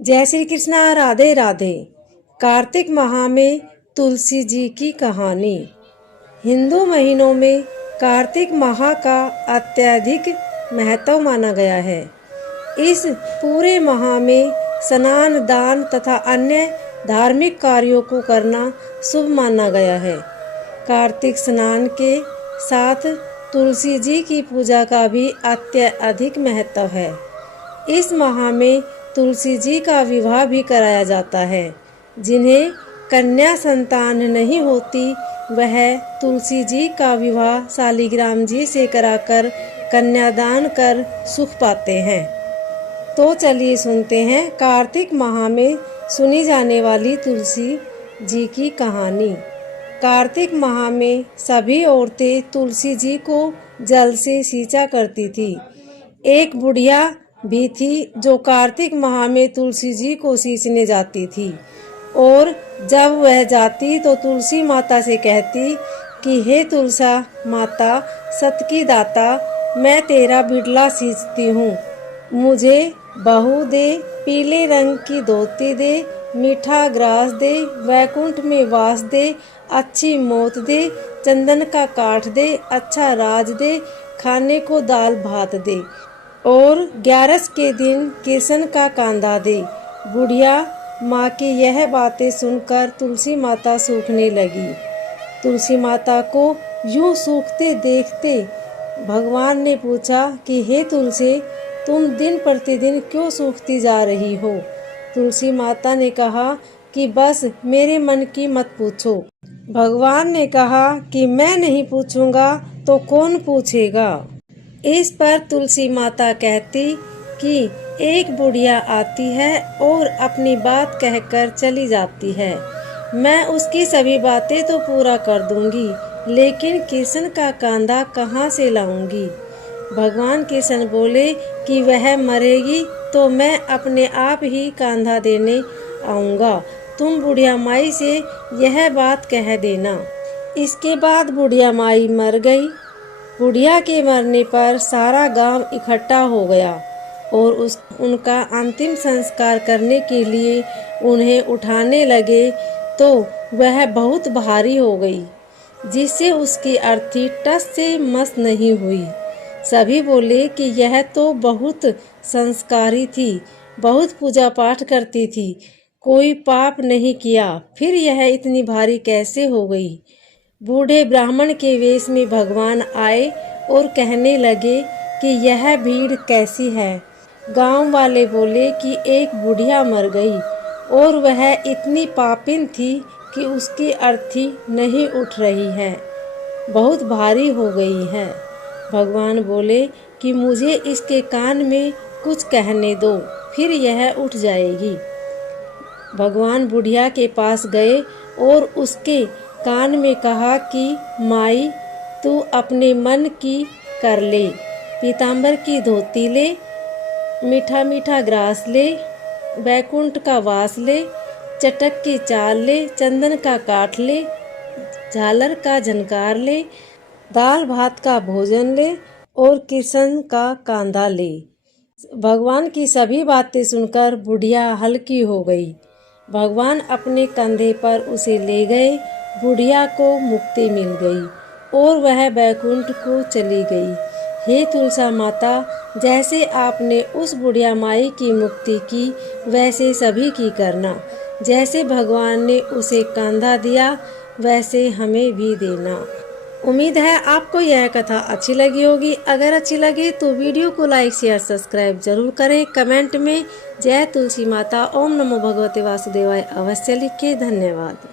जय श्री कृष्णा, राधे राधे। कार्तिक माह में तुलसी जी की कहानी। हिंदू महीनों में कार्तिक माह का अत्यधिक महत्व माना गया है। इस पूरे माह में स्नान, दान तथा अन्य धार्मिक कार्यों को करना शुभ माना गया है। कार्तिक स्नान के साथ तुलसी जी की पूजा का भी अत्यधिक महत्व है। इस माह में तुलसी जी का विवाह भी कराया जाता है। जिन्हें कन्या संतान नहीं होती, वह तुलसी जी का विवाह शालिग्राम जी से कराकर कन्यादान कर सुख पाते हैं। तो चलिए सुनते हैं कार्तिक माह में सुनी जाने वाली तुलसी जी की कहानी। कार्तिक माह में सभी औरतें तुलसी जी को जल से सींचा करती थी। एक बुढ़िया भी थी जो कार्तिक माह में तुलसी जी को सींचने जाती थी, और जब वह जाती तो तुलसी माता से कहती कि हे तुलसा माता, सत की दाता, मैं तेरा बिड़ला सींचती हूँ, मुझे बहू दे, पीले रंग की धोती दे, मीठा ग्रास दे, वैकुंठ में वास दे, अच्छी मौत दे, चंदन का काठ दे, अच्छा राज दे, खाने को दाल भात दे, और 11 के दिन कृष्ण का कांधा दे। बुढ़िया माँ की यह बातें सुनकर तुलसी माता सूखने लगी। तुलसी माता को यूं सूखते देखते भगवान ने पूछा कि हे तुलसी, तुम दिन प्रतिदिन क्यों सूखती जा रही हो? तुलसी माता ने कहा कि बस मेरे मन की मत पूछो। भगवान ने कहा कि मैं नहीं पूछूंगा तो कौन पूछेगा? इस पर तुलसी माता कहती कि एक बुढ़िया आती है और अपनी बात कहकर चली जाती है। मैं उसकी सभी बातें तो पूरा कर दूंगी, लेकिन कृष्ण का कांधा कहाँ से लाऊंगी? भगवान कृष्ण बोले कि वह मरेगी तो मैं अपने आप ही कांधा देने आऊँगा। तुम बुढ़िया माई से यह बात कह देना। इसके बाद बुढ़िया माई मर गई। बुढ़िया के मरने पर सारा गांव इकट्ठा हो गया और उनका अंतिम संस्कार करने के लिए उन्हें उठाने लगे, तो वह बहुत भारी हो गई, जिससे उसकी अर्थी टस से मस नहीं हुई। सभी बोले कि यह तो बहुत संस्कारी थी, बहुत पूजा पाठ करती थी, कोई पाप नहीं किया, फिर यह इतनी भारी कैसे हो गई? बूढ़े ब्राह्मण के वेश में भगवान आए और कहने लगे कि यह भीड़ कैसी है? गांव वाले बोले कि एक बुढ़िया मर गई और वह इतनी पापिन थी कि उसकी अर्थी नहीं उठ रही है, बहुत भारी हो गई है। भगवान बोले कि मुझे इसके कान में कुछ कहने दो, फिर यह उठ जाएगी। भगवान बुढ़िया के पास गए और उसके कान में कहा कि माई, तू अपने मन की कर ले, पीताम्बर की धोती ले, मीठा मीठा ग्रास ले, वैकुंठ का वास ले, चटक की चाल ले, चंदन का काठ ले, झालर का झनकार ले, दाल भात का भोजन ले और कृष्ण का कांधा ले। भगवान की सभी बातें सुनकर बुढ़िया हल्की हो गई। भगवान अपने कंधे पर उसे ले गए। बुढ़िया को मुक्ति मिल गई और वह वैकुंठ को चली गई। हे तुलसा माता, जैसे आपने उस बुढ़िया माई की मुक्ति की, वैसे सभी की करना। जैसे भगवान ने उसे कांधा दिया, वैसे हमें भी देना। उम्मीद है आपको यह कथा अच्छी लगी होगी। अगर अच्छी लगे तो वीडियो को लाइक, शेयर, सब्सक्राइब जरूर करें। कमेंट में जय तुलसी माता, ओम नमो भगवते वासुदेवाय अवश्य लिखें। धन्यवाद।